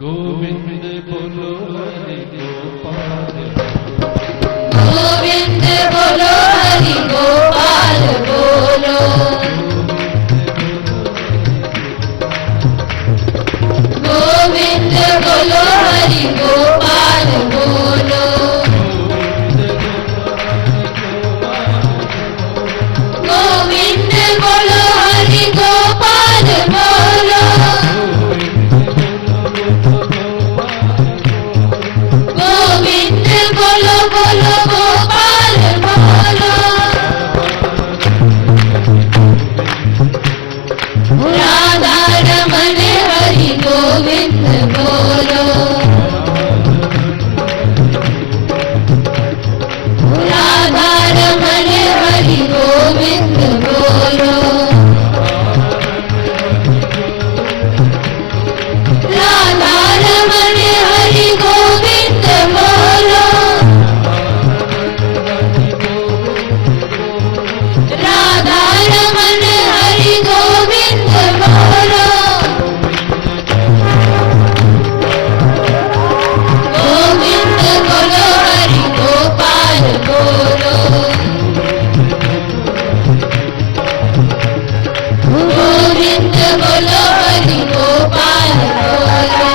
गोविंद बोलो हरि गोपाल, गोविंद बोलो हरि गोपाल बोलो, गोविंद बोलो हरि गोपाल बोलो, गोविंद बोलो हरि गोपाल बोलो, गोविंद बोलो बोलो गोपाल बोलो, राधा रमन हरि गोविंद बोलो, राधा रमन हरि गोविंद बोलो, राधा रमन हरि गोविंद बोलो, राधा रमन हरि गोविंद बोलो, गोविंद बोलो हरि गोपाल बोलो, गोविंद बोलो हरि गोपाल बोलो,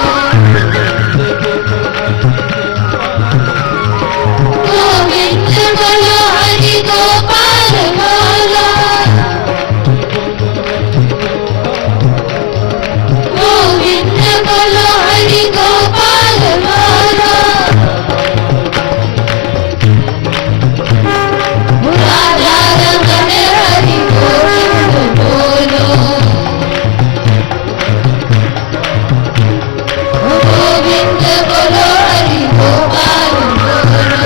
गोविंद बोलो हरि गोपाल बोलो, गोविंद बोलो हरि गोपाल बोलो, राधा रमन हरि गोविंद बोलो, गोविंद बोलो हरि गोपाल बोलो,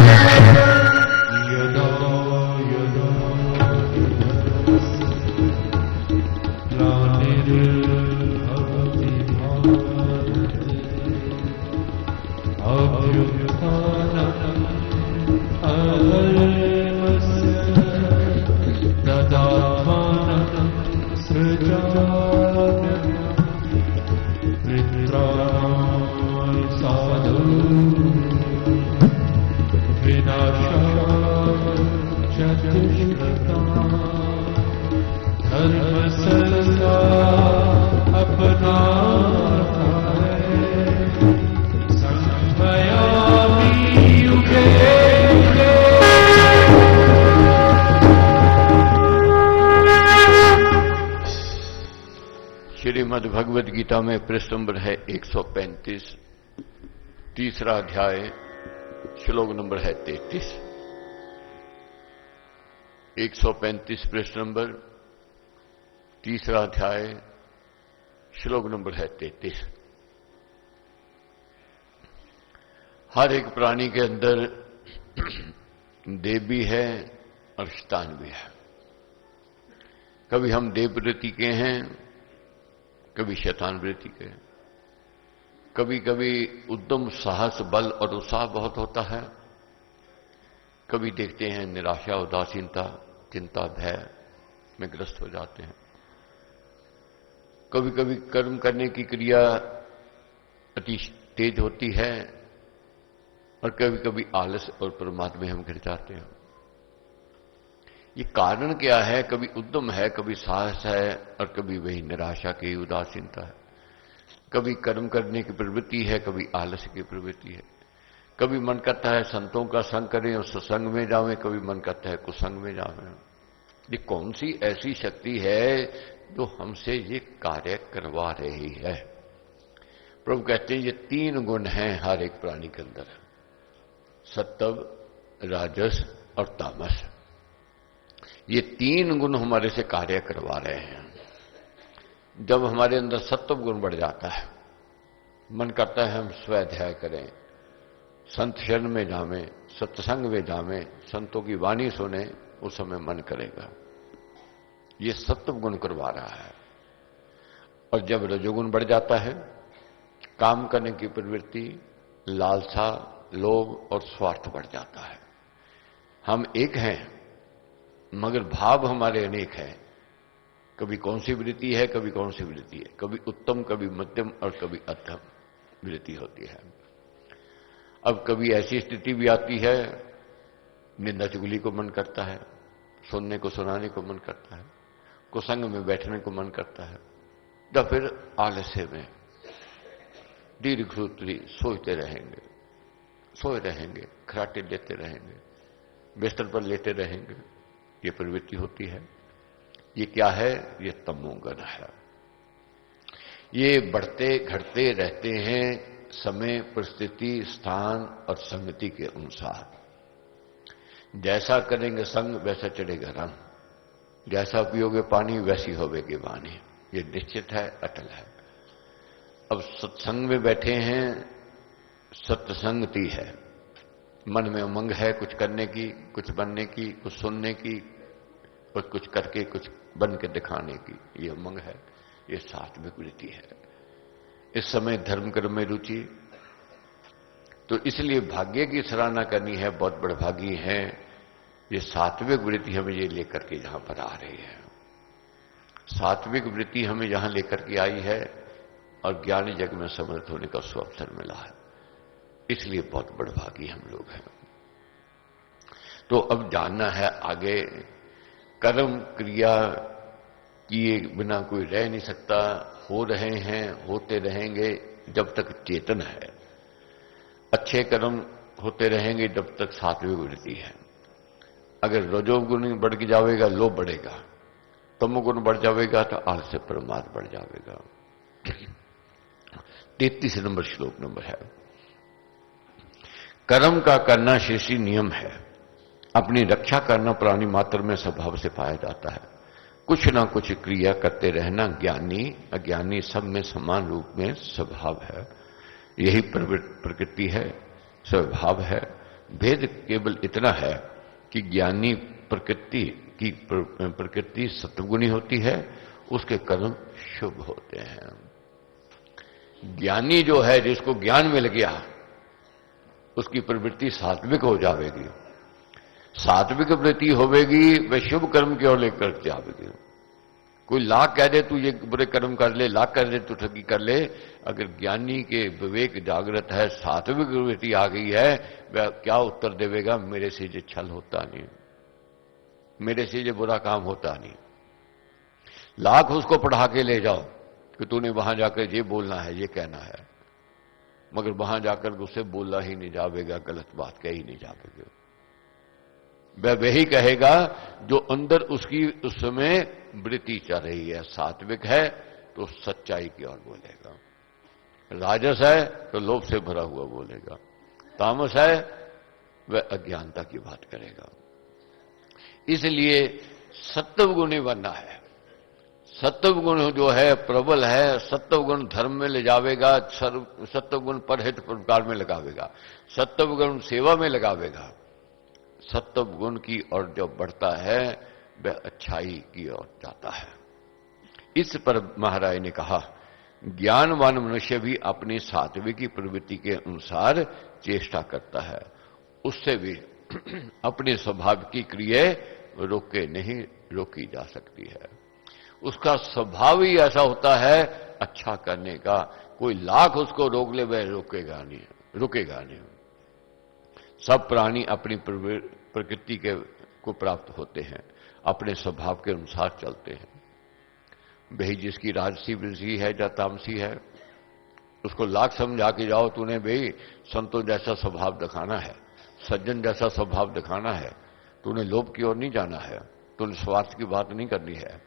यदा यदा ग्लानिर्भवति भारते अभ्युत्थानम् अधर्मस्य तदात्मानं सृजाम्यहम् पित्राणां साधूनां विनाशाय च दुष्कृताम् धर्म संस्था अपनाता है संभयामि युगे युगे। श्रीमद् भगवद गीता में पृष्ठ नंबर है 135, तीसरा अध्याय, श्लोक नंबर है 33। 135 पृष्ठ नंबर, तीसरा अध्याय, श्लोक नंबर है 33। हर एक प्राणी के अंदर देव भी है और शैतान भी है। कभी हम देव वृत्ति के हैं, कभी शैतान वृत्ति के हैं। कभी कभी उद्यम, साहस, बल और उत्साह बहुत होता है। कभी देखते हैं निराशा, उदासीनता, चिंता, भय में ग्रस्त हो जाते हैं। कभी कभी कर्म करने की क्रिया अति तेज होती है और कभी कभी आलस और प्रमाद में हम गिर जाते हैं। ये कारण क्या है? कभी उद्यम है, कभी साहस है और कभी वही निराशा की उदासीनता है। कभी कर्म करने की प्रवृत्ति है, कभी आलस्य की प्रवृत्ति है। कभी मन करता है संतों का संग करें और सत्संग में जावें, कभी मन करता है कुसंग में जावें। ये कौन सी ऐसी शक्ति है जो हमसे ये कार्य करवा रही है? प्रभु कहते हैं ये 3 गुण हैं हर एक प्राणी के अंदर, सत्व, राजस और तामस। ये 3 गुण हमारे से कार्य करवा रहे हैं। जब हमारे अंदर सत्व गुण बढ़ जाता है, मन करता है हम स्वाध्याय करें, संत शरण में जावें, सत्संग में जावें, संतों की वाणी सुने, उस समय मन करेगा। ये सत्व गुण करवा रहा है। और जब रजोगुण बढ़ जाता है, काम करने की प्रवृत्ति, लालसा, लोभ और स्वार्थ बढ़ जाता है। हम एक हैं मगर भाव हमारे अनेक हैं। कभी कौन सी वृत्ति है, कभी कौन सी वृत्ति है, कभी उत्तम, कभी मध्यम और कभी अधम। वृत्ति होती है। अब कभी ऐसी स्थिति भी आती है, निंदा चुगली को मन करता है, सुनने को सुनाने को मन करता है, कुसंग में बैठने को मन करता है, या फिर आलस्य में दीर्घ सूत्री सोचते रहेंगे, सोए रहेंगे, खराटे लेते रहेंगे, बिस्तर पर लेटे रहेंगे। ये प्रवृत्ति होती है। ये क्या है? ये तमोगुण है। ये बढ़ते घटते रहते हैं समय, परिस्थिति, स्थान और संगति के अनुसार। जैसा करेंगे संग वैसा चढ़ेगा रंग, जैसा पियोगे पानी वैसी होवेगी वाणी। ये निश्चित है, अटल है। अब सत्संग में बैठे हैं, सत्संगति है, मन में उमंग है कुछ करने की, कुछ बनने की, कुछ सुनने की, और कुछ करके कुछ बन के दिखाने की, ये उमंग है। ये सात्विक वृत्ति है। इस समय धर्म कर्म में रुचि। तो इसलिए भाग्य की सराहना करनी है, बहुत बड़े भागी हैं। ये सात्विक वृत्ति हमें ये लेकर के यहां पर आ रही है। सात्विक वृत्ति हमें यहां लेकर के आई है और ज्ञानी जग में समर्थ होने का अवसर मिला है। इसलिए बहुत बड़े भागी हम लोग हैं। तो अब जानना है आगे, कर्म क्रिया किए बिना कोई रह नहीं सकता। हो रहे हैं, होते रहेंगे जब तक चेतन है। अच्छे कर्म होते रहेंगे जब तक सात्विक वृत्ति है। अगर रजोगुण बढ़ जाएगा, लोभ बढ़ेगा, तमोगुण बढ़ जाएगा तो आलस्य प्रमाद बढ़ जाएगा। 33 नंबर श्लोक नंबर है। कर्म का करना शेषी नियम है, अपनी रक्षा करना प्राणी मात्र में स्वभाव से पाया जाता है। कुछ ना कुछ क्रिया करते रहना ज्ञानी अज्ञानी सब में समान रूप में स्वभाव है। यही प्रकृति है, स्वभाव है। भेद केवल इतना है कि ज्ञानी प्रकृति सत्वगुणी होती है, उसके कर्म शुभ होते हैं। ज्ञानी जो है, जिसको ज्ञान मिल गया, उसकी प्रवृत्ति सात्विक हो जाएगी। सात्विक वृत्ति होवेगी, वह शुभ कर्म की ओर लेकर जाएगी। कोई लाख कह दे तू ये बुरे कर्म कर ले, लाख कह दे तू ठगी कर ले, अगर ज्ञानी के विवेक जागृत है, सात्विक वृत्ति आ गई है, वह क्या उत्तर देवेगा? मेरे से ये छल होता नहीं, मेरे से ये बुरा काम होता नहीं। लाख उसको पढ़ा के ले जाओ कि तूने वहां जाकर ये बोलना है, ये कहना है, मगर वहां जाकर उससे बोला ही नहीं जाएगा, गलत बात कही नहीं जाएगा। वह वही कहेगा जो अंदर उसकी उस समय वृत्ति चल रही है। सात्विक है तो सच्चाई की ओर बोलेगा, राजस है तो लोभ से भरा हुआ बोलेगा, तामस है वह अज्ञानता की बात करेगा। इसलिए सत्व गुणी बनना है। सत्व गुण जो है प्रबल है, सत्व गुण धर्म में ले जावेगा, सत्व गुण परहित प्रकार में लगावेगा, सत्व गुण सेवा में लगावेगा। सत्व गुण की ओर जो बढ़ता है वह अच्छाई की ओर जाता है। इस पर महाराज ने कहा, ज्ञानवान मनुष्य भी अपनी सात्विकी प्रवृत्ति के अनुसार चेष्टा करता है, उससे भी अपने स्वभाव की क्रिया रोके नहीं रोकी जा सकती है। उसका स्वभाव ही ऐसा होता है अच्छा करने का। कोई लाख उसको रोक ले, वह रुकेगा नहीं। सब प्राणी अपनी प्रकृति के को प्राप्त होते हैं, अपने स्वभाव के अनुसार चलते हैं। वही जिसकी राजसी वृत्ति है या तामसी है, उसको लाख समझा के जाओ तूने भाई संतों जैसा स्वभाव दिखाना है, सज्जन जैसा स्वभाव दिखाना है, तूने लोभ की ओर नहीं जाना है, तूने स्वार्थ की बात नहीं करनी है,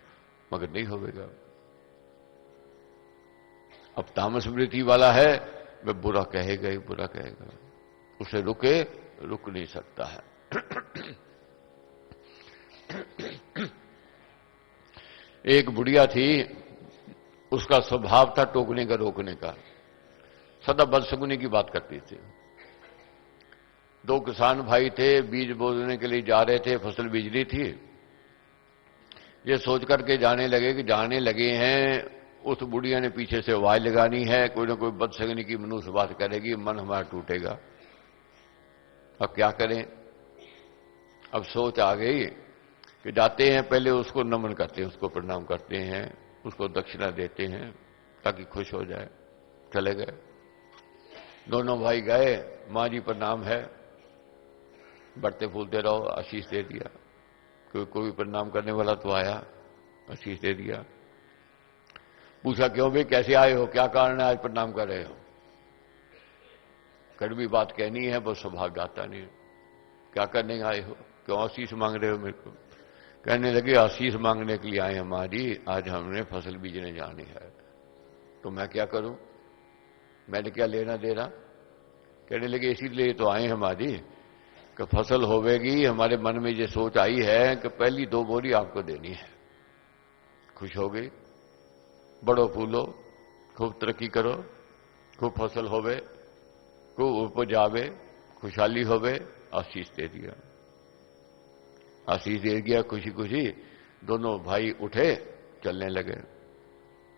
मगर नहीं होगा। अब तामस वृत्ति वाला है, वह बुरा कहेगा ही बुरा कहेगा, उसे रुक नहीं सकता है। एक बुढ़िया थी, उसका स्वभाव था टोकने का, रोकने का, सदा बदसगुनी की बात करती थी। दो किसान भाई थे, बीज बोने के लिए जा रहे थे, फसल बीजनी थी। ये सोच करके जाने लगे हैं, उस बुढ़िया ने पीछे से आवाज लगानी है, कोई ना कोई बदसगुनी की मनुष्य बात करेगी, मन हमारा टूटेगा। अब क्या करें? अब सोच आ गई कि जाते हैं, पहले उसको नमन करते हैं, उसको प्रणाम करते हैं, उसको दक्षिणा देते हैं ताकि खुश हो जाए। चले गए। दोनों भाई गए, माँ जी प्रणाम है, बढ़ते फूलते रहो, आशीष दे दिया। कोई प्रणाम करने वाला तो आया, आशीष दे दिया। पूछा क्यों भाई कैसे आए हो, क्या कारण है आज प्रणाम कर रहे हो? कड़वी बात कहनी है, वो स्वभाव जाता नहीं। क्या करने आए हो, क्यों आशीष मांग रहे हो मेरे को? कहने लगे आशीष मांगने के लिए आए हैं माँ जी, आज हमने फसल बीजने जानी है, तो मैं क्या करूं, मैंने क्या लेना देना? कहने लगे इसीलिए तो आए हैं माँ जी कि फसल होवेगी, हमारे मन में ये सोच आई है कि पहली 2 बोरी आपको देनी है। खुश हो गई, बड़ो फूलो, खूब तरक्की करो, खूब फसल होवे, खूब उपज आवे, खुशहाली होवे, आशीष दे दिया। आशीष दे दिया, खुशी खुशी दोनों भाई उठे, चलने लगे।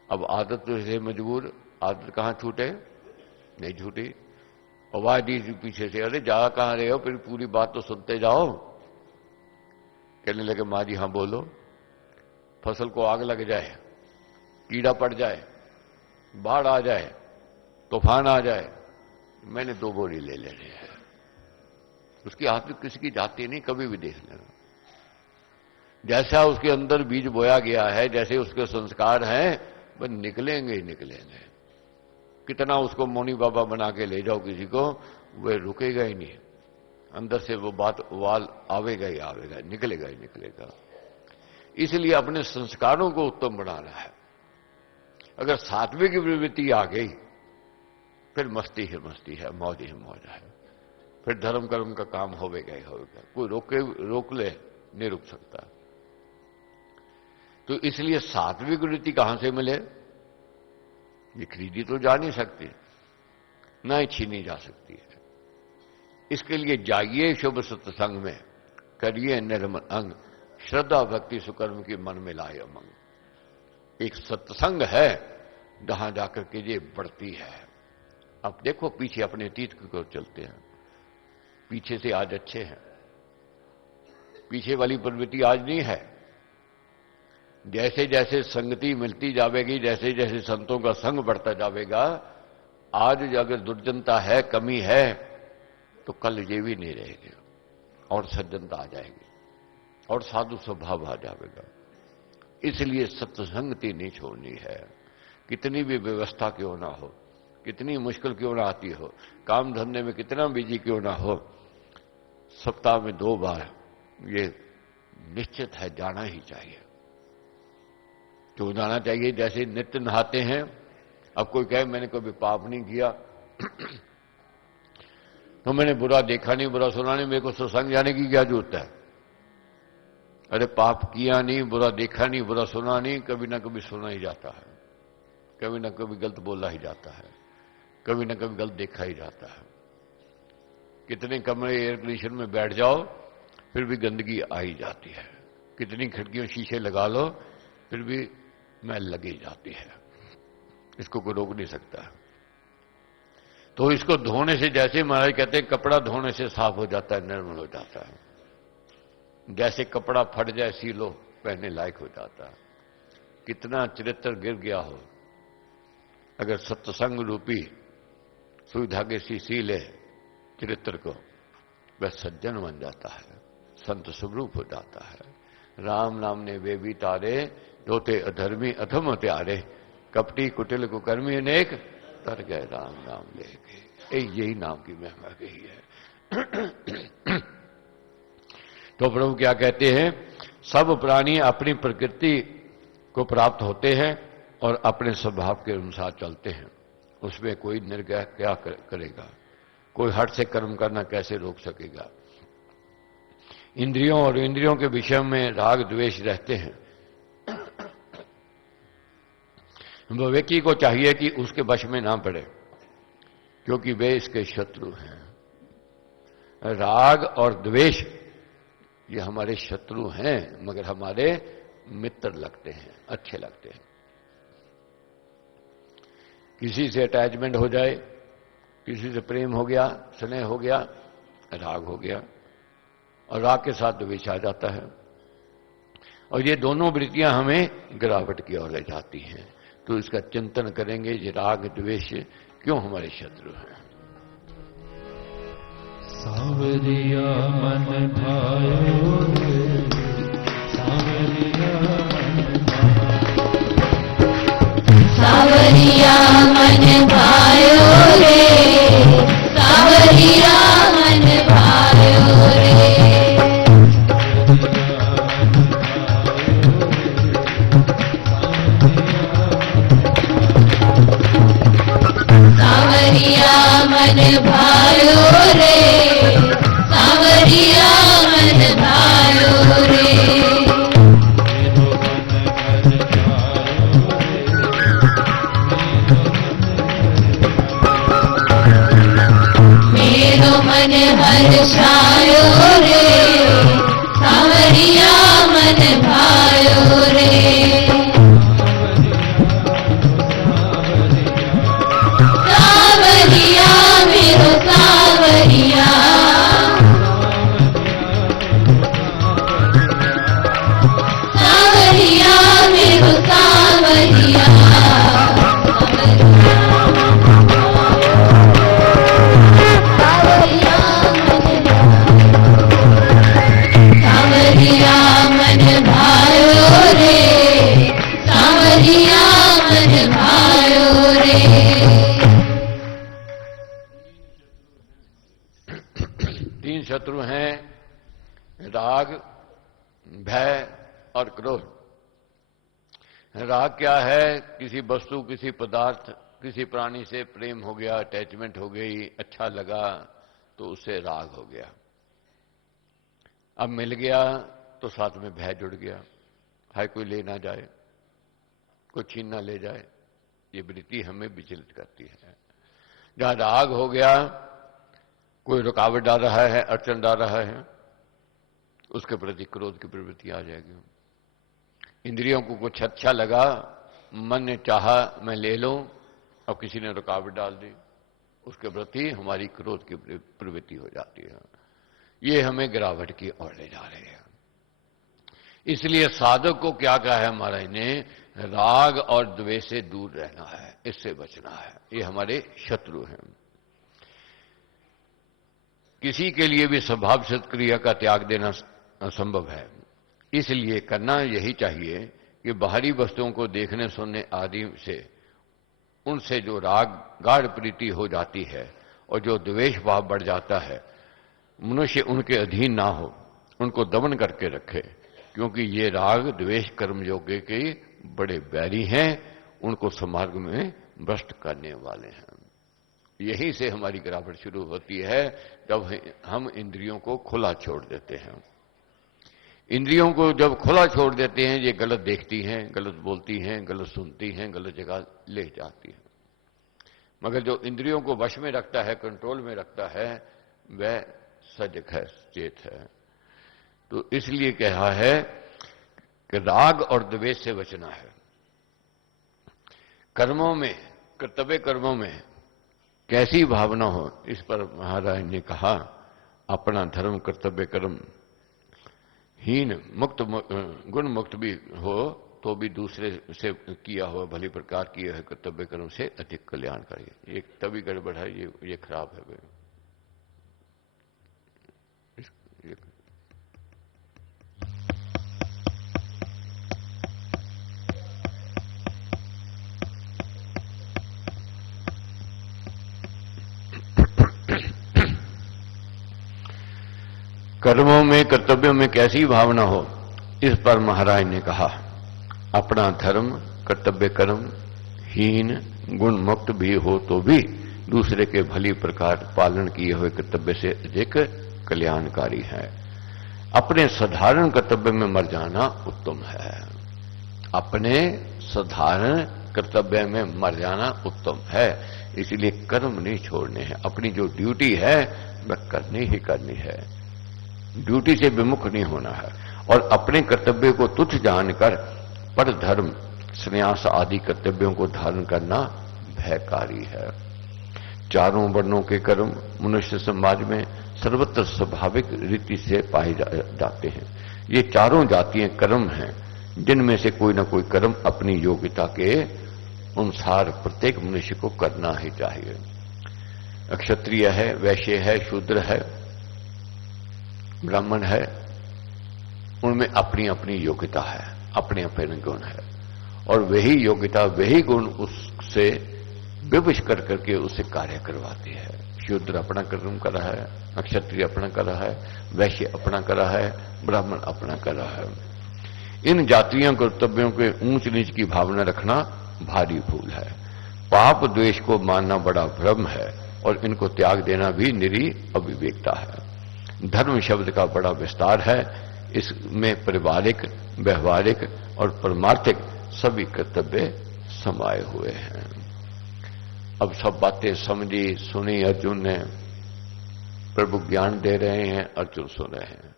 अब आदत से मजबूर, आदत कहां छूटे, नहीं छूटी। आवाज दी पीछे से, अरे जा कहां रहे हो, फिर पूरी बात तो सुनते जाओ। कहने लगे माँ जी हाँ बोलो। फसल को आग लग जाए, कीड़ा पड़ जाए, बाढ़ आ जाए, तूफान आ जाए, मैंने 2 बोरी ले लेने हैं। उसकी आदत किसी की जाती नहीं, कभी भी देख लेना। जैसा उसके अंदर बीज बोया गया है, जैसे उसके संस्कार हैं, वह निकलेंगे ही निकलेंगे। कितना उसको मौनी बाबा बना के ले जाओ किसी को, वह रुकेगा ही नहीं। अंदर से वो बात वाल आवेगा ही आवेगा, निकलेगा ही निकलेगा। इसलिए अपने संस्कारों को उत्तम बनाना है। अगर सात्विक प्रवृत्ति आ गई, फिर मस्ती ही मस्ती है, मौज ही मौज है। फिर धर्म कर्म का काम होगा ही होगा, कोई रोक ले नहीं रुक सकता। तो इसलिए सात्विक वृत्ति कहां से मिले, ये खरीदी तो जा नहीं सकती, ना ही छीनी जा सकती है। इसके लिए जाइए शुभ सत्संग में, करिए निर्मल अंग, श्रद्धा भक्ति सुकर्म की मन में लाए उमंग। एक सत्संग है जहां जाकर के ये बढ़ती है। अब देखो पीछे अपने अतीत की ओर चलते हैं, पीछे से आज अच्छे हैं, पीछे वाली प्रवृत्ति आज नहीं है। जैसे जैसे संगति मिलती जाएगी, जैसे जैसे संतों का संग बढ़ता जाएगा, आज अगर दुर्जनता है, कमी है, तो कल ये भी नहीं रहेगी और सज्जनता आ जाएगी और साधु स्वभाव आ जाएगा। इसलिए सत्संगति नहीं छोड़नी है। कितनी भी व्यवस्था क्यों ना हो, कितनी मुश्किल क्यों ना आती हो, काम धंधे में कितना बिजी क्यों ना हो, सप्ताह में 2 बार ये निश्चित है जाना ही चाहिए। क्यों जाना चाहिए? जैसे नित्य नहाते हैं। अब कोई कहे मैंने कभी पाप नहीं किया तो मैंने बुरा देखा नहीं, बुरा सुना नहीं, मेरे को सत्संग जाने की क्या जरूरत है? अरे पाप किया नहीं, बुरा देखा नहीं, बुरा सुना नहीं, कभी ना कभी सुना ही जाता है, कभी ना कभी गलत बोला ही जाता है, कभी ना कभी गलत देखा ही जाता है। कितने कमरे एयर कंडीशन में बैठ जाओ, फिर भी गंदगी आ ही जाती है। कितनी खिड़कियों शीशे लगा लो, फिर भी मैल लगी जाती है। इसको कोई रोक नहीं सकता। तो इसको धोने से, जैसे महाराज कहते हैं कपड़ा धोने से साफ हो जाता है, निर्मल हो जाता है, जैसे कपड़ा फट जाए सीलो पहनने लायक हो जाता है। कितना चरित्र गिर गया हो, अगर सत्संग रूपी सुई धागे से सी ले चरित्र को, वह सज्जन बन जाता है, संत स्वरूप हो जाता है। राम नाम ने वे भी तारे, जोते अधर्मी अधम त्यारे, कपटी कुटिल कुकर्मी अनेक, तर गए राम नाम लेके। यही नाम की महिमा गई है। तो प्रभु क्या कहते हैं? सब प्राणी अपनी प्रकृति को प्राप्त होते हैं और अपने स्वभाव के अनुसार चलते हैं। उसमें कोई निर्णय क्या करेगा? कोई हट से कर्म करना कैसे रोक सकेगा? इंद्रियों और इंद्रियों के विषय में राग द्वेष रहते हैं। व्यक्ति को चाहिए कि उसके वश में ना पड़े, क्योंकि वे इसके शत्रु हैं। राग और द्वेष ये हमारे शत्रु हैं, मगर हमारे मित्र लगते हैं, अच्छे लगते हैं। किसी से अटैचमेंट हो जाए, किसी से प्रेम हो गया, स्नेह हो गया, राग हो गया, और राग के साथ द्वेष आ जाता है, और ये दोनों वृत्तियां हमें गिरावट की ओर ले जाती हैं। तो इसका चिंतन करेंगे, ये राग द्वेष क्यों हमारे शत्रु हैं। सांवरिया मन भायो रे, सांवरिया मन सावरिया मन भायो रे, सावरिया मन भायो रे, सावरिया मन भायो रे, सावरिया मन भायो रे, मेरो मन हर्षायो रे, सावरिया मन भायो रे, सावरिया मेरो सावरिया, सावरिया मेरो सावरिया, सावरिया मन भायो रे, सावरिया मन भायो रे, तीन शत्रु हैं, राग, भय और क्रोध। राग क्या है? किसी वस्तु, किसी पदार्थ, किसी प्राणी से प्रेम हो गया, अटैचमेंट हो गई, अच्छा लगा तो उससे राग हो गया। अब मिल गया तो साथ में भय जुड़ गया, हाय कोई ले ना जाए, कोई छीन ना ले जाए। ये वृत्ति हमें विचलित करती है। जहां राग हो गया, कोई रुकावट डाल रहा है, अड़चन डाल रहा है, उसके प्रति क्रोध की प्रवृत्ति आ जाएगी। इंद्रियों को कुछ अच्छा लगा, मन ने चाहा मैं ले लूं, अब किसी ने रुकावट डाल दी, उसके प्रति हमारी क्रोध की प्रवृत्ति हो जाती है। ये हमें गिरावट की ओर ले जा रही है। इसलिए साधक को क्या कहा है महाराज ने? राग और द्वेष से दूर रहना है, इससे बचना है। ये हमारे शत्रु हैं। किसी के लिए भी स्वभाव सिद्ध क्रिया का त्याग देना असंभव है। इसलिए करना यही चाहिए कि बाहरी वस्तुओं को देखने सुनने आदि से उनसे जो राग गाढ़ प्रीति हो जाती है और जो द्वेष भाव बढ़ जाता है, मनुष्य उनके अधीन ना हो, उनको दमन करके रखे, क्योंकि ये राग द्वेष कर्मयोग्य के बड़े बैरी हैं, उनको समार्ग में भ्रष्ट करने वाले हैं। यहीं से हमारी गिरावट शुरू होती है, जब हम इंद्रियों को खुला छोड़ देते हैं। इंद्रियों को जब खुला छोड़ देते हैं, ये गलत देखती हैं, गलत बोलती हैं, गलत सुनती हैं, गलत जगह ले जाती हैं। मगर जो इंद्रियों को वश में रखता है, कंट्रोल में रखता है, वह सजग है, चेत है। तो इसलिए कहा है कि राग और द्वेष से बचना है। कर्मों में, कर्तव्य कर्मों में कैसी भावना हो, इस पर महाराज ने कहा, अपना धर्म कर्तव्य कर्म हीन मुक्त गुण मुक्त भी हो तो भी दूसरे से किया हुआ भली प्रकार किया है कर्तव्य कर्म से अधिक कल्याणकारी। ये तभी गड़बड़ है, ये खराब है भाई। कर्मों में कर्तव्यों में कैसी भावना हो, इस पर महाराज ने कहा, अपना धर्म कर्तव्य कर्म हीन गुण मुक्त भी हो तो भी दूसरे के भली प्रकार पालन किए हुए कर्तव्य से अधिक कल्याणकारी है। अपने साधारण कर्तव्य में मर जाना उत्तम है। अपने साधारण कर्तव्य में मर जाना उत्तम है। इसलिए कर्म नहीं छोड़ने हैं, अपनी जो ड्यूटी है वह करनी ही करनी है, ड्यूटी से विमुख नहीं होना है। और अपने कर्तव्य को तुच्छ जानकर पर धर्म संन्यास आदि कर्तव्यों को धारण करना भयकारी है। चारों वर्णों के कर्म मनुष्य समाज में सर्वत्र स्वाभाविक रीति से पाए जाते हैं। ये चारों जातियां कर्म हैं, जिनमें से कोई ना कोई कर्म अपनी योग्यता के अनुसार प्रत्येक मनुष्य को करना ही चाहिए। क्षत्रिय है, वैश्य है, शूद्र है, ब्राह्मण है, उनमें अपनी अपनी योग्यता है, अपने अपने गुण है, और वही योग्यता वही गुण उससे विवश कर करके उससे कार्य करवाती है। शूद्र अपना कर्म कर रहा है, क्षत्रिय अपना कर रहा है, वैश्य अपना कर रहा है, ब्राह्मण अपना कर रहा है। इन जातियों कर्तव्यों के ऊंच नीच की भावना रखना भारी भूल है। पाप द्वेष को मानना बड़ा भ्रम है और इनको त्याग देना भी निरी अविवेकता है। धर्म शब्द का बड़ा विस्तार है, इसमें पारिवारिक, व्यवहारिक और परमार्थिक सभी कर्तव्य समाये हुए हैं। अब सब बातें समझी सुनी अर्जुन ने। प्रभु ज्ञान दे रहे हैं, अर्जुन सुन रहे हैं।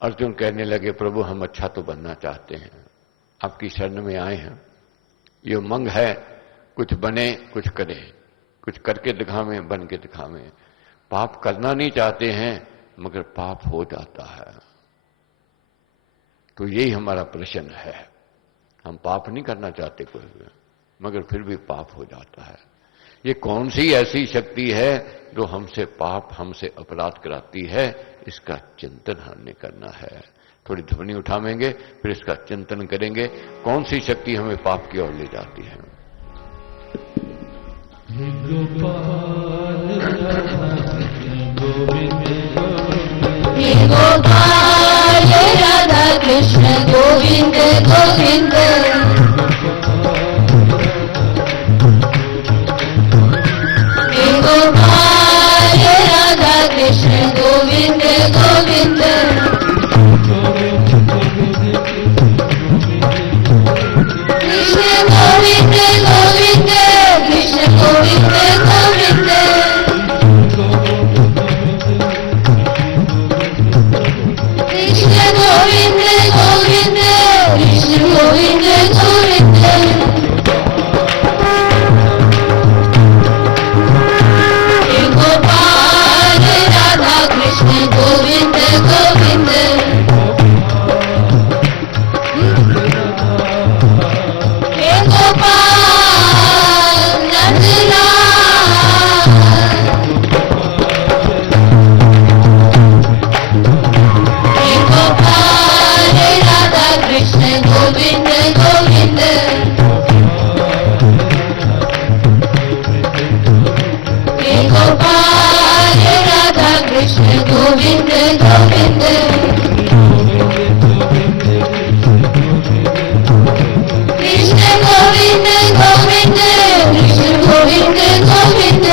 अर्जुन कहने लगे, प्रभु हम अच्छा तो बनना चाहते हैं, आपकी शरण में आए हैं। ये उमंग है, कुछ बने कुछ करें, कुछ करके दिखावें, बन के दिखावें। पाप करना नहीं चाहते हैं मगर पाप हो जाता है। तो यही हमारा प्रश्न है। हम पाप नहीं करना चाहते कोई, मगर फिर भी पाप हो जाता है। ये कौन सी ऐसी शक्ति है जो हमसे पाप, हमसे अपराध कराती है? इसका चिंतन हमने करना है। थोड़ी ध्वनि उठावेंगे, फिर इसका चिंतन करेंगे, कौन सी शक्ति हमें पाप की ओर ले जाती है। गोपाल राधा कृष्ण गोविंद हे गोपाल राधा कृष्ण गोविंद गोविंद। हे गोपाल राधा कृष्ण गोविंद गोविंद। कृष्ण गोविंद गोविंद, कृष्ण गोविंद गोविंद। कृष्ण गोविंद गोविंद, कृष्ण गोविंद गोविंद। हे गोपाल राधा कृष्ण गोविंद गोविंद। हे गोपाल नंदलाल। हे गोपाल राधा कृष्ण गोविंद गोविंद। हे गोपाल राधा कृष्ण गोविंद गोविंद। कृष्ण गोविंद गोविंद, कृष्ण गोविंद गोविंद।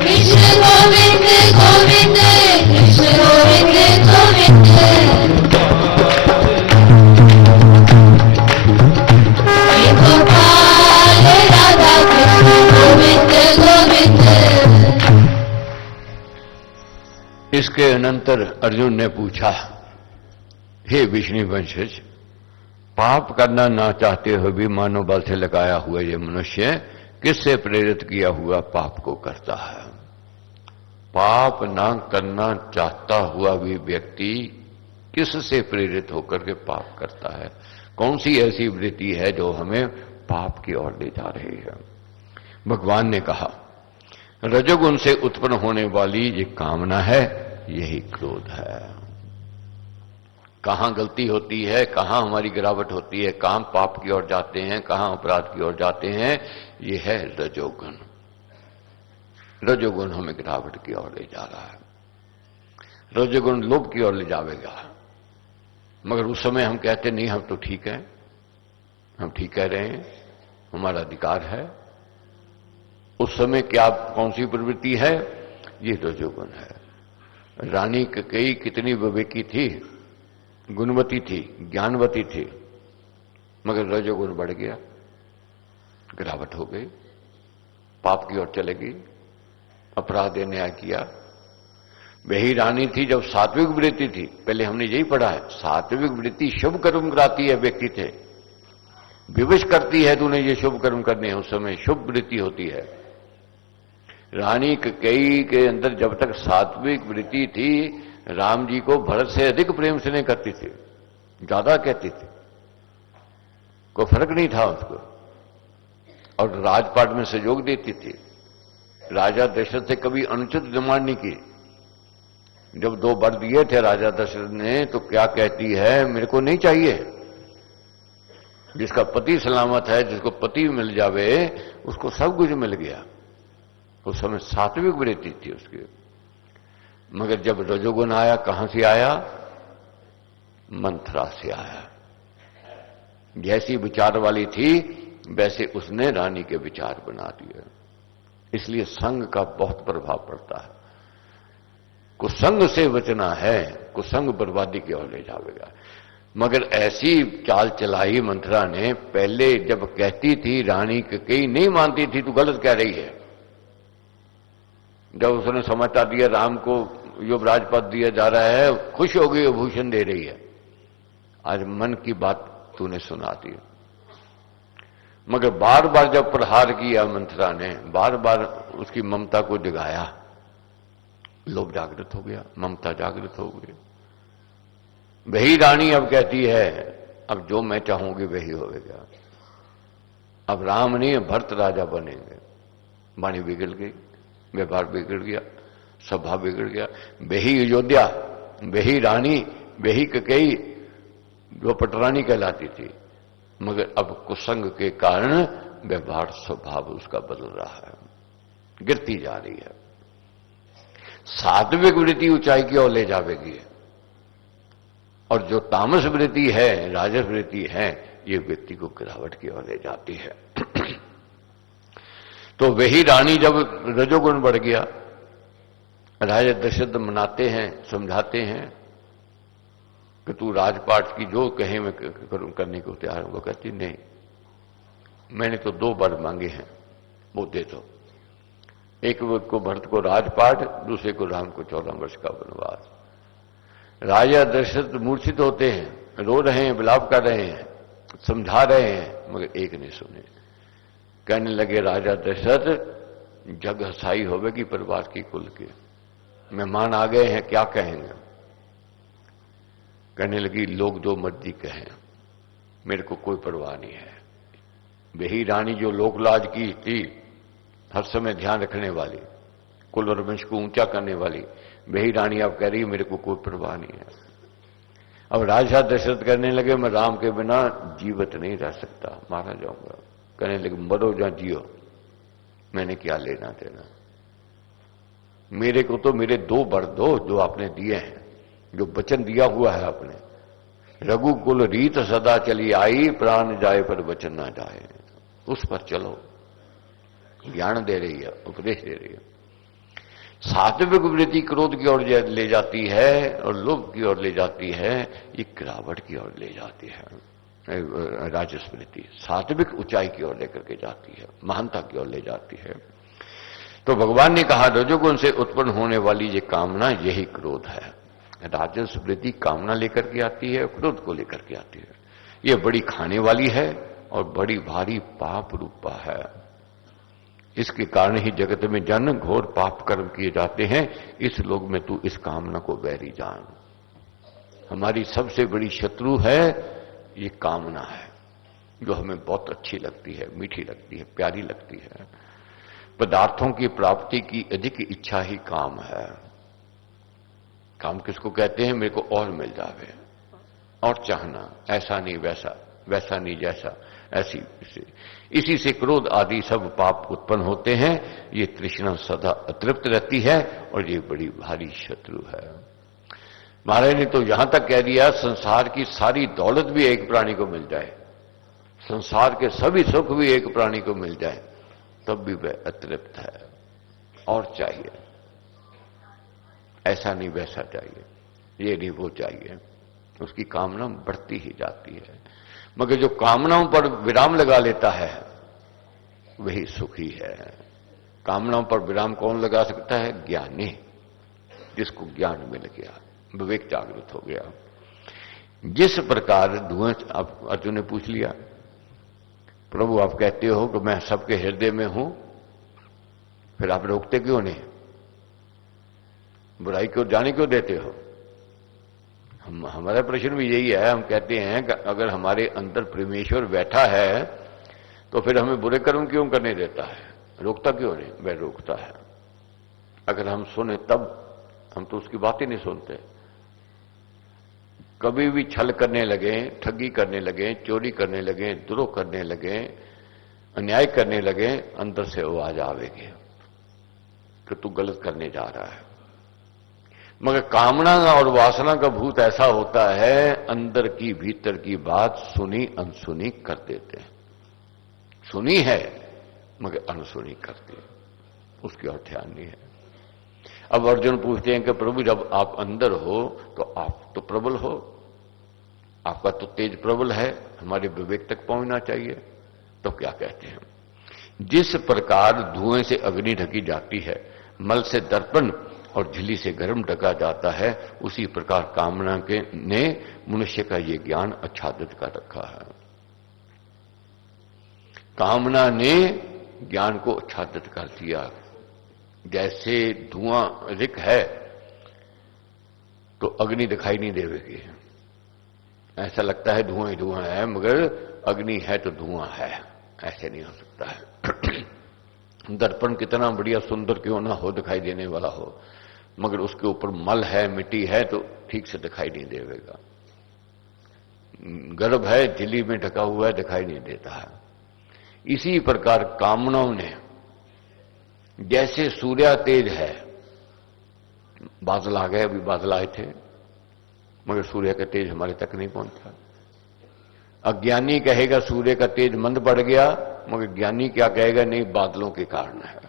कृष्ण गोविंद गोविंद, कृष्ण गोविंद गोविंद। हे गोपाल राधा कृष्ण गोविंद गोविंद। इसके अनंतर अर्जुन ने पूछा, हे विष्णु वंशज, पाप करना ना चाहते हुए भी मानव बल से लगाया हुआ ये मनुष्य किससे प्रेरित किया हुआ पाप को करता है? पाप ना करना चाहता हुआ भी व्यक्ति किससे प्रेरित होकर के पाप करता है? कौन सी ऐसी वृत्ति है जो हमें पाप की ओर ले जा रही है? भगवान ने कहा, रजोगुण से उत्पन्न होने वाली ये कामना है, यही क्रोध है। कहां गलती होती है, कहां हमारी गिरावट होती है, कहां पाप की ओर जाते हैं, कहां अपराध की ओर जाते हैं, ये है रजोगुण। रजोगुण हमें गिरावट की ओर ले जा रहा है। रजोगुण लोभ की ओर ले जाएगा, मगर उस समय हम कहते नहीं, हम तो ठीक हैं, हम ठीक कह रहे हैं, हमारा अधिकार है। उस समय क्या, कौन सी प्रवृत्ति है? ये रजोगुण है। रानी कैकेयी कितनी विवेकी थी, गुणवती थी, ज्ञानवती थी, मगर रजोगुण बढ़ गया, गिरावट हो गई, पाप की ओर चलेगी, अपराध अन्याय किया। वही रानी थी जब सात्विक वृत्ति थी। पहले हमने यही पढ़ा है, सात्विक वृत्ति शुभ कर्म कराती है व्यक्ति थे, विवश करती है तूने ये शुभ कर्म करने हैं, उस समय शुभ वृत्ति होती है। रानी कैकेयी के अंदर जब तक सात्विक वृत्ति थी, राम जी को भरत से अधिक प्रेम स्नेह करती थी, ज्यादा कहती थी, कोई फर्क नहीं था उसको, और राजपाट में सहयोग देती थी। राजा दशरथ से कभी अनुचित डिमांड नहीं की। जब 2 वर दिए थे राजा दशरथ ने, तो क्या कहती है, मेरे को नहीं चाहिए। जिसका पति सलामत है, जिसको पति मिल जावे, उसको सब कुछ मिल गया। उस समय सात्विक वृत्ति थी उसकी। मगर जब रजोगुण आया, कहां से आया? मंथरा से आया। जैसी विचार वाली थी वैसे उसने रानी के विचार बना दिए। इसलिए संग का बहुत प्रभाव पड़ता है। कुसंग से बचना है, कुसंग बर्बादी की ओर ले जाएगा। मगर ऐसी चाल चलाई मंथरा ने। पहले जब कहती थी रानी कैकेयी नहीं मानती थी, तो गलत कह रही है। जब उसने समाचार दिया राम को युवराज पद दिया जा रहा है, खुश हो गई, भूषण दे रही है। आज मन की बात तूने सुना दी। मगर बार बार जब प्रहार किया मंथरा ने, बार बार उसकी ममता को जगाया, लोभ जागृत हो गया, ममता जागृत हो गई। वही रानी अब कहती है, अब जो मैं चाहूंगी वही होगा। अब राम नहीं, भरत राजा बनेंगे। वाणी बिगड़ गई, व्यवहार बिगड़ गया, सभा बिगड़ गया। वही अयोध्या, वही रानी, वही कैकेयी जो पटरानी कहलाती थी। मगर अब कुसंग के कारण व्यवहार स्वभाव उसका बदल रहा है, गिरती जा रही है। सात्विक वृत्ति ऊंचाई की ओर ले जाएगी, और जो तामस वृत्ति है, राजस वृत्ति है, ये व्यक्ति को गिरावट की ओर ले जाती है। तो वही रानी जब रजोगुण बढ़ गया, राजा दशरथ मनाते हैं, समझाते हैं कि तू राजपाट की जो कहे मैं करने को तैयार हूं। वो कहती नहीं, मैंने तो 2 वर मांगे हैं, वो दे दो। एक को भरत को राजपाट, दूसरे को राम को 14 वर्ष का वनवास। राजा दशरथ मूर्छित होते हैं, रो रहे हैं, विलाप कर रहे हैं, समझा रहे हैं, मगर एक नहीं सुने। कहने लगे राजा दशरथ, जग हसाई होवेगी परिवार की कुल की, मेहमान आ गए हैं, क्या कहेंगे? कहने लगी लोग जो मर्जी कहें, मेरे को कोई परवाह नहीं है। वही रानी जो लोकलाज की थी, हर समय ध्यान रखने वाली, कुल और वंश को ऊंचा करने वाली, वही रानी अब कह रही मेरे को कोई परवाह नहीं है। अब राजा दशरथ कहने लगे मैं राम के बिना जीवित नहीं रह सकता, मारा जाऊंगा। कहने लगे मरो या जियो, मैंने क्या लेना देना। मेरे को तो मेरे 2 वर दो जो आपने दिए हैं, जो वचन दिया हुआ है आपने। रघुकुल रीत सदा चली आई, प्राण जाए पर वचन ना जाए। उस पर चलो। ज्ञान दे रही है, उपदेश दे रही है। सात्विक वृत्ति क्रोध की ओर ले जाती है, और लोभ की ओर ले जाती है, ये गिरावट की ओर ले जाती है। राजस वृत्ति सात्विक ऊंचाई की ओर लेकर के जाती है, महानता की ओर ले जाती है। तो भगवान ने कहा रजोगुण से उत्पन्न होने वाली ये कामना, यही क्रोध है। राजस वृत्ति कामना लेकर के आती है, क्रोध को लेकर के आती है। ये बड़ी खाने वाली है और बड़ी भारी पाप रूपा है। इसके कारण ही जगत में जन घोर पाप कर्म किए जाते हैं। इस लोक में तू इस कामना को बैरी जान। हमारी सबसे बड़ी शत्रु है ये कामना है, जो हमें बहुत अच्छी लगती है, मीठी लगती है, प्यारी लगती है। पदार्थों की प्राप्ति की अधिक इच्छा ही काम है। काम किसको कहते हैं? मेरे को और मिल जावे, और चाहना, ऐसा नहीं वैसा, वैसा नहीं जैसा, ऐसी इसी से क्रोध आदि सब पाप उत्पन्न होते हैं। ये तृष्णा सदा अतृप्त रहती है और ये बड़ी भारी शत्रु है। महाराज ने तो यहां तक कह दिया, संसार की सारी दौलत भी एक प्राणी को मिल जाए, संसार के सभी सुख भी एक प्राणी को मिल जाए, तब भी वह अतृप्त है, और चाहिए। ऐसा नहीं वैसा चाहिए, ये नहीं वो चाहिए। उसकी कामना बढ़ती ही जाती है। मगर जो कामनाओं पर विराम लगा लेता है वही सुखी है। कामनाओं पर विराम कौन लगा सकता है? ज्ञानी, जिसको ज्ञान मिल गया, विवेक जागृत हो गया। जिस प्रकार धुएं, अब अर्जुन ने पूछ लिया, प्रभु आप कहते हो कि मैं सबके हृदय में हूं, फिर आप रोकते क्यों नहीं? बुराई को जाने क्यों देते हो? हमारा प्रश्न भी यही है। हम कहते हैं कि अगर हमारे अंदर परमेश्वर बैठा है तो फिर हमें बुरे कर्म क्यों करने देता है? रोकता क्यों नहीं? वह रोकता है। अगर हम सुने तब, हम तो उसकी बात ही नहीं सुनते। कभी भी छल करने लगे, ठगी करने लगे, चोरी करने लगे, द्रोह करने लगे, अन्याय करने लगे, अंदर से आवाज आवेगी कि तू गलत करने जा रहा है। मगर कामना और वासना का भूत ऐसा होता है, अंदर की भीतर की बात सुनी अनसुनी कर देते हैं। सुनी है मगर अनसुनी करती है, उसकी और ध्यान नहीं है। अब अर्जुन पूछते हैं कि प्रभु जब आप अंदर हो तो आप तो प्रबल हो, आपका तो तेज प्रबल है, हमारे विवेक तक पहुंचना चाहिए। तो क्या कहते हैं? जिस प्रकार धुएं से अग्नि ढकी जाती है, मल से दर्पण और झिल्ली से गर्म ढका जाता है, उसी प्रकार कामना के ने मनुष्य का ये ज्ञान आच्छादित कर रखा है। कामना ने ज्ञान को आच्छादित कर दिया। जैसे धुआं रिक है तो अग्नि दिखाई नहीं देगी, ऐसा लगता है धुआं ही धुआं है, मगर अग्नि है तो धुआं है, ऐसे नहीं हो सकता है। दर्पण कितना बढ़िया सुंदर क्यों ना हो, दिखाई देने वाला हो, मगर उसके ऊपर मल है, मिट्टी है तो ठीक से दिखाई नहीं देगा। गर्भ है, झिल्ली में ढका हुआ है, दिखाई नहीं देता है। इसी प्रकार कामनाओं ने, जैसे सूर्य तेज है, बादल आ गए, अभी बादल आए थे, मगर सूर्य का तेज हमारे तक नहीं पहुंचा। अज्ञानी कहेगा सूर्य का तेज मंद बढ़ गया, मगर ज्ञानी क्या कहेगा? नहीं, बादलों के कारण है।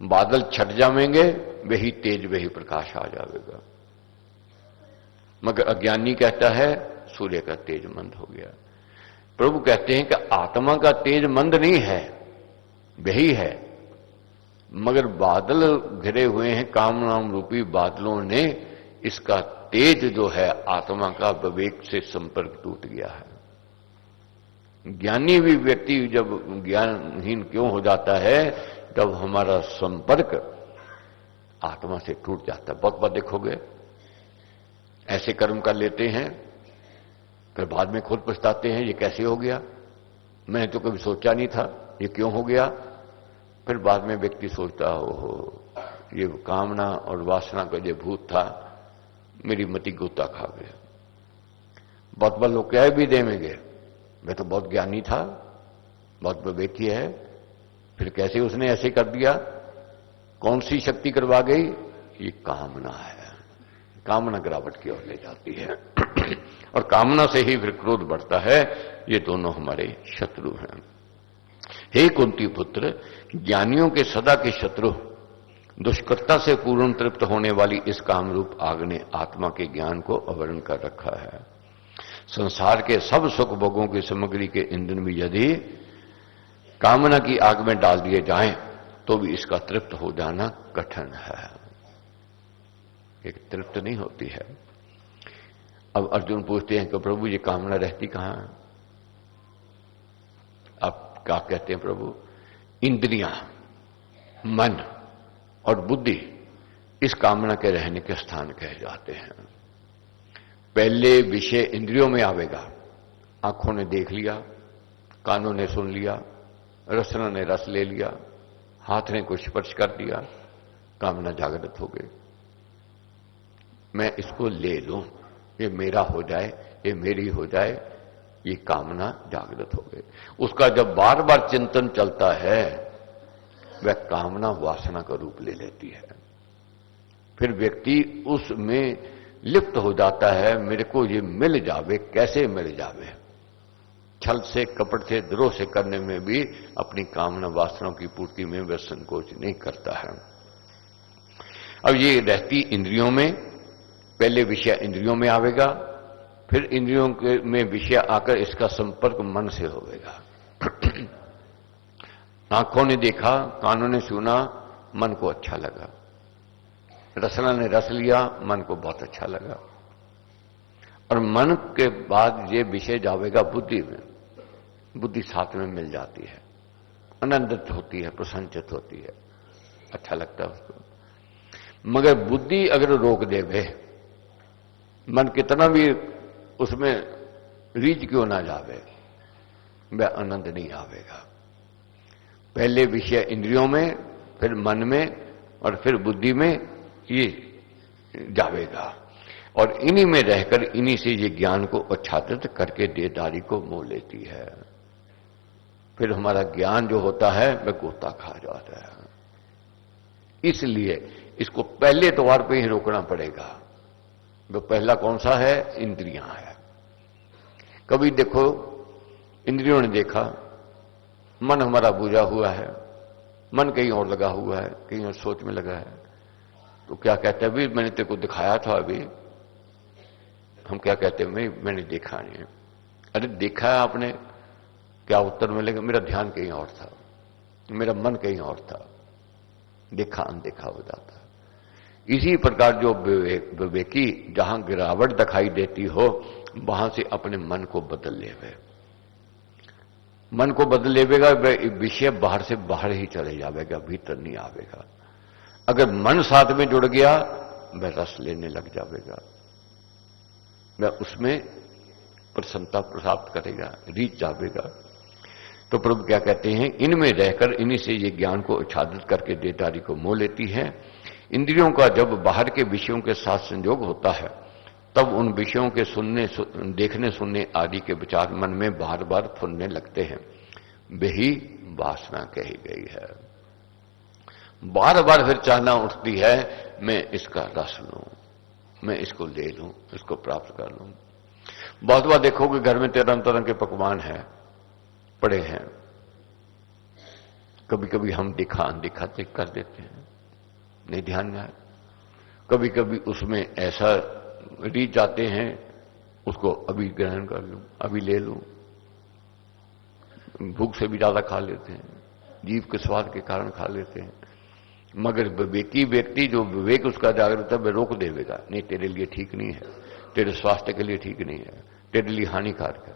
बादल छट जाएंगे, वही तेज वही प्रकाश आ जाएगा। मगर अज्ञानी कहता है सूर्य का तेज मंद हो गया। प्रभु कहते हैं कि आत्मा का तेज मंद नहीं है, वही है, मगर बादल घिरे हुए हैं, कामनाम रूपी बादलों ने इसका तेज जो है आत्मा का विवेक से संपर्क टूट गया है। ज्ञानी भी व्यक्ति जब ज्ञानहीन क्यों हो जाता है? तब हमारा संपर्क आत्मा से टूट जाता है। बहुत बार देखोगे ऐसे कर्म कर लेते हैं, फिर बाद में खुद पछताते हैं, ये कैसे हो गया, मैंने तो कभी सोचा नहीं था, ये क्यों हो गया। फिर बाद में व्यक्ति सोचता हो ये कामना और वासना का जो भूत था, मेरी मति गोता खा गया। बहुत बार लोग कह भी देंगे मैं तो बहुत ज्ञानी था, बहुत विवेकी है, फिर कैसे उसने ऐसे कर दिया? कौन सी शक्ति करवा गई? ये कामना है। कामना गिरावट की ओर ले जाती है और कामना से ही फिर क्रोध बढ़ता है। ये दोनों हमारे शत्रु हैं। हे कुंती पुत्र, ज्ञानियों के सदा के शत्रु दुष्कर्ता से पूर्ण तृप्त होने वाली इस कामरूप आग ने आत्मा के ज्ञान को आवरण कर रखा है। संसार के सब सुख भोगों की सामग्री के ईंधन भी यदि कामना की आग में डाल दिए जाएं तो भी इसका तृप्त हो जाना कठिन है, एक तृप्त नहीं होती है। अब अर्जुन पूछते हैं कि प्रभु ये कामना रहती कहां है? आप क्या कहते हैं प्रभु? इंद्रियां, मन और बुद्धि इस कामना के रहने के स्थान कहे जाते हैं। पहले विषय इंद्रियों में आवेगा, आंखों ने देख लिया, कानों ने सुन लिया, रसना ने रस ले लिया, हाथ ने कुछ स्पर्श कर दिया, कामना जागृत हो गई। मैं इसको ले लूं, ये मेरा हो जाए, ये मेरी हो जाए, ये कामना जागृत हो गई। उसका जब बार बार चिंतन चलता है वह कामना वासना का रूप ले लेती है। फिर व्यक्ति उसमें लिप्त हो जाता है, मेरे को ये मिल जावे, कैसे मिल जावे। छल से, कपट से, द्रोह से करने में भी अपनी कामना वासनाओं की पूर्ति में वह संकोच नहीं करता है। अब ये रहती इंद्रियों में, पहले विषय इंद्रियों में आवेगा, फिर इंद्रियों में विषय आकर इसका संपर्क मन से होगा। आंखों ने देखा, कानों ने सुना, मन को अच्छा लगा, रसना ने रस लिया, मन को बहुत अच्छा लगा, और मन के बाद ये विषय जावेगा बुद्धि में, बुद्धि साथ में मिल जाती है, आनंदित होती है, प्रसन्नचित होती है, अच्छा लगता है उसको। मगर बुद्धि अगर रोक देवे, मन कितना भी उसमें रीझ क्यों ना जावे, वह आनंद नहीं आवेगा। पहले विषय इंद्रियों में, फिर मन में और फिर बुद्धि में ये जावेगा, और इन्हीं में रहकर इन्हीं से ये ज्ञान को आच्छादित करके देहधारी को मोह लेती है। फिर हमारा ज्ञान जो होता है वह गोता खा जाता है। इसलिए इसको पहले द्वार पे ही रोकना पड़ेगा। वो पहला कौन सा है? इंद्रियां है। कभी देखो इंद्रियों ने देखा, मन हमारा बुझा हुआ है, मन कहीं और लगा हुआ है, कहीं और सोच में लगा है, तो क्या कहते हैं? अभी मैंने तेरे को दिखाया था, अभी हम क्या कहते हैं? मैंने देखा नहीं। अरे देखा है आपने, क्या उत्तर मिलेगा? मेरा ध्यान कहीं और था, मेरा मन कहीं और था। देखा अनदेखा हो जाता है। इसी प्रकार जो विवेकी जहां गिरावट दिखाई देती हो वहां से अपने मन को बदल लेवे, मन को बदल लेवेगा, विषय बाहर से बाहर ही चले जाएगा, भीतर नहीं आवेगा। अगर मन साथ में जुड़ गया वह रस लेने लग जाएगा, वह उसमें प्रसन्नता प्राप्त करेगा, रीच जावेगा। तो प्रभु क्या कहते हैं? इनमें रहकर इन्हीं से ये ज्ञान को आच्छादित करके देहधारी को मोह लेती है। इंद्रियों का जब बाहर के विषयों के साथ संयोग होता है तब उन विषयों के देखने सुनने आदि के विचार मन में बार बार फुलने लगते हैं। वही वासना कही गई है। बार बार फिर चाहना उठती है, मैं इसका रस लूं, मैं इसको ले लूं, इसको प्राप्त कर लूं। बहुत बार देखोगे घर में तरह तरह के पकवान है पड़े हैं, कभी कभी हम दिखा अनदिखा कर देते हैं, नहीं ध्यान में आए। कभी कभी उसमें ऐसा रीच जाते हैं, उसको अभी ग्रहण कर लूं, अभी ले लूं, भूख से भी ज्यादा खा लेते हैं, जीव के स्वाद के कारण खा लेते हैं। मगर विवेकी व्यक्ति जो विवेक उसका जागृत है वह रोक देगा, नहीं तेरे लिए ठीक नहीं है, तेरे स्वास्थ्य के लिए ठीक नहीं है, तेरे लिए हानिकारक है,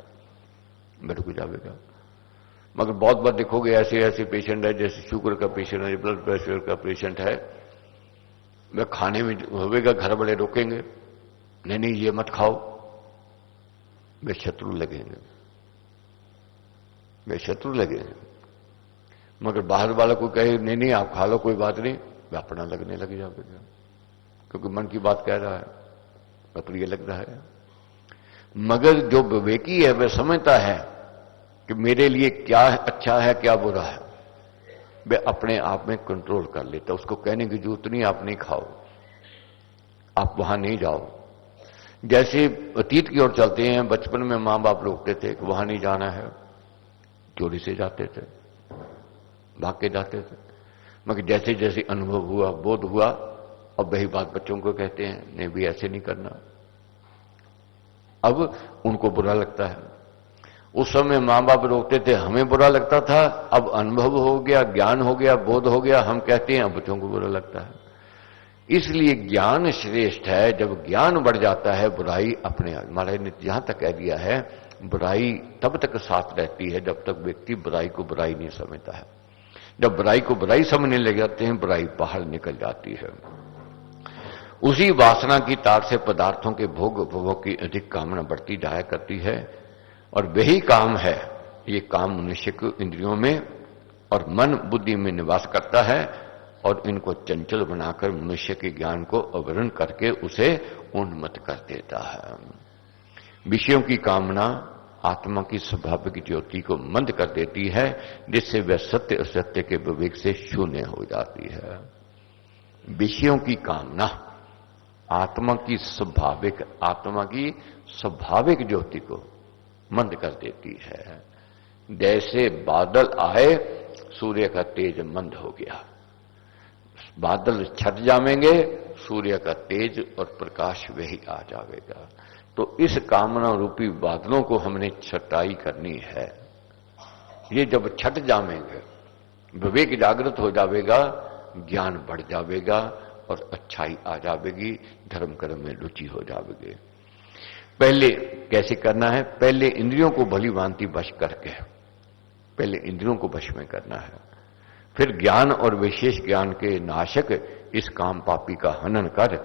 वह रुक जाएगा। मगर बहुत बार देखोगे ऐसे ऐसे पेशेंट है, जैसे शुगर का पेशेंट है, ब्लड प्रेशर का पेशेंट है, वह खाने में होगा, घर वाले रोकेंगे, नहीं नहीं ये मत खाओ, वे शत्रु लगेंगे, वे शत्रु लगेंगे। मगर बाहर वाला कोई कहे नहीं नहीं आप खा लो कोई बात नहीं, वह अपना लगने लग जाएगा, क्योंकि मन की बात कह रहा है, अप्रिय लग रहा है। मगर जो विवेकी है वह समझता है कि मेरे लिए क्या अच्छा है क्या बुरा है, वह अपने आप में कंट्रोल कर लेता। उसको कहने की जरूरत नहीं आप नहीं खाओ, आप वहां नहीं जाओ। जैसे अतीत की ओर चलते हैं, बचपन में मां बाप रोकते थे कि वहां नहीं जाना है, चोरी से जाते थे, भाग के जाते थे। मगर जैसे जैसे अनुभव हुआ, बोध हुआ, अब वही बात बच्चों को कहते हैं, नहीं भी ऐसे नहीं करना। अब उनको बुरा लगता है। उस समय मां बाप रोकते थे, हमें बुरा लगता था, अब अनुभव हो गया, ज्ञान हो गया, बोध हो गया, हम कहते हैं, अब बच्चों को बुरा लगता है। इसलिए ज्ञान श्रेष्ठ है। जब ज्ञान बढ़ जाता है बुराई अपने आप, महाराज ने जहां तक कह दिया है, बुराई तब तक साथ रहती है जब तक व्यक्ति बुराई को बुराई नहीं समझता है। जब बुराई को बुराई समझने लग जाते हैं, बुराई बाहर निकल जाती है। उसी वासना की तार से पदार्थों के भोग उपभोग की अधिक कामना बढ़ती जाया करती है, और वही काम है, ये काम मनुष्य को इंद्रियों में और मन बुद्धि में निवास करता है, और इनको चंचल बनाकर मनुष्य के ज्ञान को अवरण करके उसे उन्मत्त कर देता है। विषयों की कामना आत्मा की स्वाभाविक ज्योति को मंद कर देती है, जिससे वह सत्य असत्य के विवेक से शून्य हो जाती है। विषयों की कामना आत्मा की स्वाभाविक ज्योति को मंद कर देती है। जैसे बादल आए, सूर्य का तेज मंद हो गया, बादल छट जाएंगे, सूर्य का तेज और प्रकाश वही आ जाएगा। तो इस कामना रूपी बादलों को हमने छटाई करनी है। ये जब छट जाएंगे, विवेक जागृत हो जाएगा, ज्ञान बढ़ जाएगा और अच्छाई आ जाएगी, धर्म कर्म में रुचि हो जाएगी। पहले कैसे करना है? पहले इंद्रियों को भली भांति वश करके, पहले इंद्रियों को वश में करना है, फिर ज्ञान और विशेष ज्ञान के नाशक इस काम पापी का हनन कर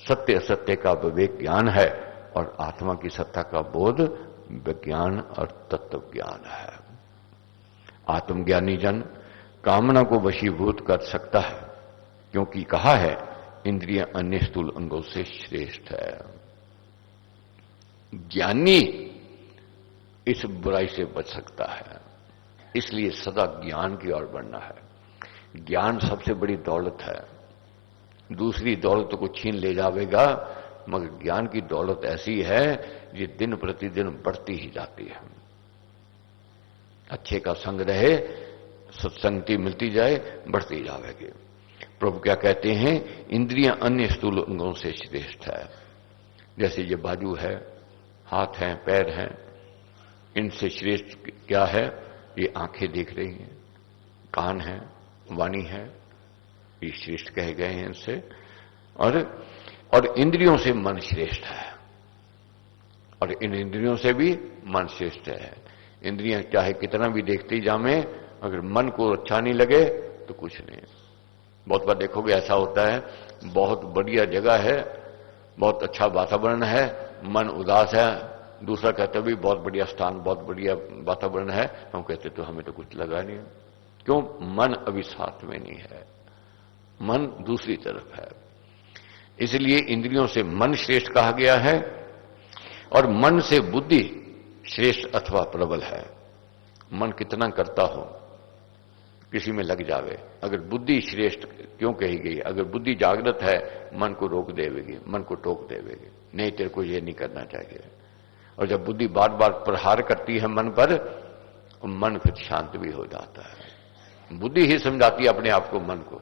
सत्य असत्य का विवेक ज्ञान है, और आत्मा की सत्ता का बोध विज्ञान और तत्व ज्ञान है। आत्मज्ञानी जन कामना को वशीभूत कर सकता है, क्योंकि कहा है इंद्रियां अन्य स्थूल अंगों से श्रेष्ठ है। ज्ञानी इस बुराई से बच सकता है, इसलिए सदा ज्ञान की ओर बढ़ना है। ज्ञान सबसे बड़ी दौलत है। दूसरी दौलत को छीन ले जावेगा, मगर ज्ञान की दौलत ऐसी है ये दिन प्रतिदिन बढ़ती ही जाती है। अच्छे का संग रहे, सत्संगति मिलती जाए, बढ़ती जावेगी। प्रभु क्या कहते हैं, इंद्रियां अन्य स्थूल अंगों से श्रेष्ठ है। जैसे ये बाजू है, हाथ हैं, पैर हैं, इनसे श्रेष्ठ क्या है? ये आंखें देख रही हैं, कान है, वाणी है, ये श्रेष्ठ कहे गए हैं इनसे। और इंद्रियों से मन श्रेष्ठ है, और इन इंद्रियों से भी मन श्रेष्ठ है। इंद्रियां चाहे कितना भी देखती जामे, अगर मन को अच्छा नहीं लगे तो कुछ नहीं। बहुत बार देखोगे ऐसा होता है, बहुत बढ़िया जगह है, बहुत अच्छा वातावरण है, मन उदास है, दूसरा कहता भी बहुत बढ़िया स्थान, बहुत बढ़िया वातावरण है, हम कहते तो हमें तो कुछ लगा नहीं। क्यों? मन अभी साथ में नहीं है, मन दूसरी तरफ है। इसलिए इंद्रियों से मन श्रेष्ठ कहा गया है, और मन से बुद्धि श्रेष्ठ अथवा प्रबल है। मन कितना करता हो, किसी में लग जावे। अगर बुद्धि श्रेष्ठ क्यों कही गई? अगर बुद्धि जागृत है, मन को रोक देवेगी, मन को टोक देवेगी, नहीं तेरे को ये नहीं करना चाहिए। और जब बुद्धि बार बार प्रहार करती है मन पर, मन फिर शांत भी हो जाता है। बुद्धि ही समझाती है अपने आप को, मन को,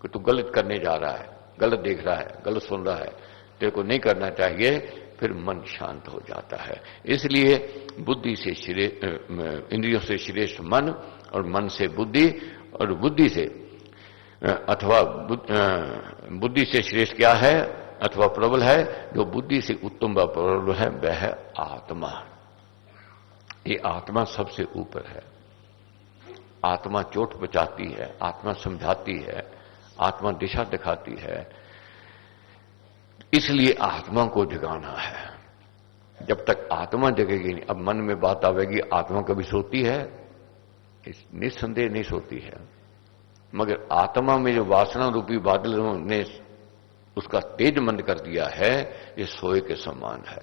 कि तू गलत करने जा रहा है, गलत देख रहा है, गलत सुन रहा है, तेरे को नहीं करना चाहिए। फिर मन शांत हो जाता है। इसलिए बुद्धि से इंद्रियों से श्रेष्ठ मन, और मन से बुद्धि, और बुद्धि से अथवा बुद्धि से श्रेष्ठ क्या है अथवा प्रबल है? जो बुद्धि से उत्तम व प्रबल है वह है आत्मा। ये आत्मा सबसे ऊपर है। आत्मा चोट बचाती है, आत्मा समझाती है, आत्मा दिशा दिखाती है। इसलिए आत्मा को जगाना है। जब तक आत्मा जगेगी नहीं, अब मन में बात आवेगी, आत्मा कभी सोती है? निस्संदेह नहीं सोती है, मगर आत्मा में जो वासना रूपी बादल ने उसका तेज मंद कर दिया है, ये सोए के समान है।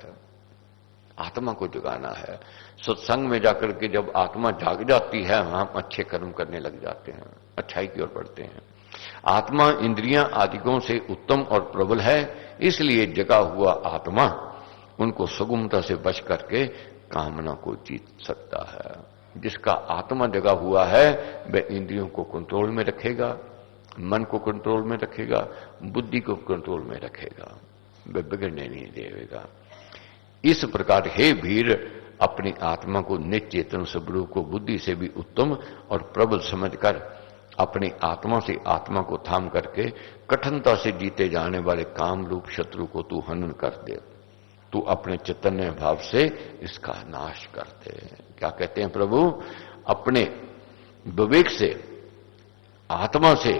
आत्मा को जगाना है। सत्संग में जाकर के जब आत्मा जाग जाती है, हम अच्छे कर्म करने लग जाते हैं, अच्छाई की ओर बढ़ते हैं। आत्मा इंद्रियां आदिकों से उत्तम और प्रबल है, इसलिए जगा हुआ आत्मा उनको सुगमता से बच करके कामना को जीत सकता है। जिसका आत्मा जगा हुआ है वह इंद्रियों को कंट्रोल में रखेगा, मन को कंट्रोल में रखेगा, बुद्धि को कंट्रोल में रखेगा, वह बिगड़ने नहीं देगा। इस प्रकार हे वीर, अपनी आत्मा को निश्चेतन स्वरूप को बुद्धि से भी उत्तम और प्रबल समझकर अपनी आत्मा से आत्मा को थाम करके कठिनता से जीते जाने वाले काम रूप शत्रु को तू हनन कर दे। तू अपने चैतन्य भाव से इसका नाश कर दे। क्या कहते हैं प्रभु? अपने विवेक से, आत्मा से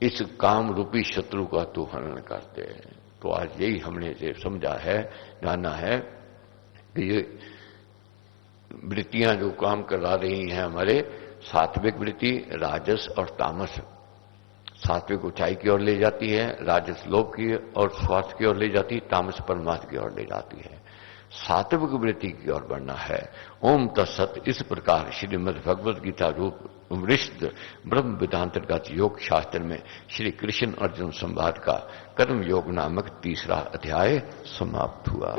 इस काम रूपी शत्रु का तू हनन कर दे। तो आज यही हमने से समझा है, जाना है कि ये वृत्तियां जो काम करा रही हैं हमारे, सात्विक वृत्ति, राजस और तामस। सात्विक ऊंचाई की ओर ले जाती है, राजस लोभ की और स्वार्थ की ओर ले जाती है, तामस परमार्थ की ओर ले जाती है। सात्विक वृत्ति की ओर बढ़ना है। ओम तत्सत। इस प्रकार श्रीमद् भगवद गीता रूप वृष्ट ब्रह्म वेदांतर्गत योग शास्त्र में श्री कृष्ण अर्जुन संवाद का कर्म योग नामक तीसरा अध्याय समाप्त हुआ।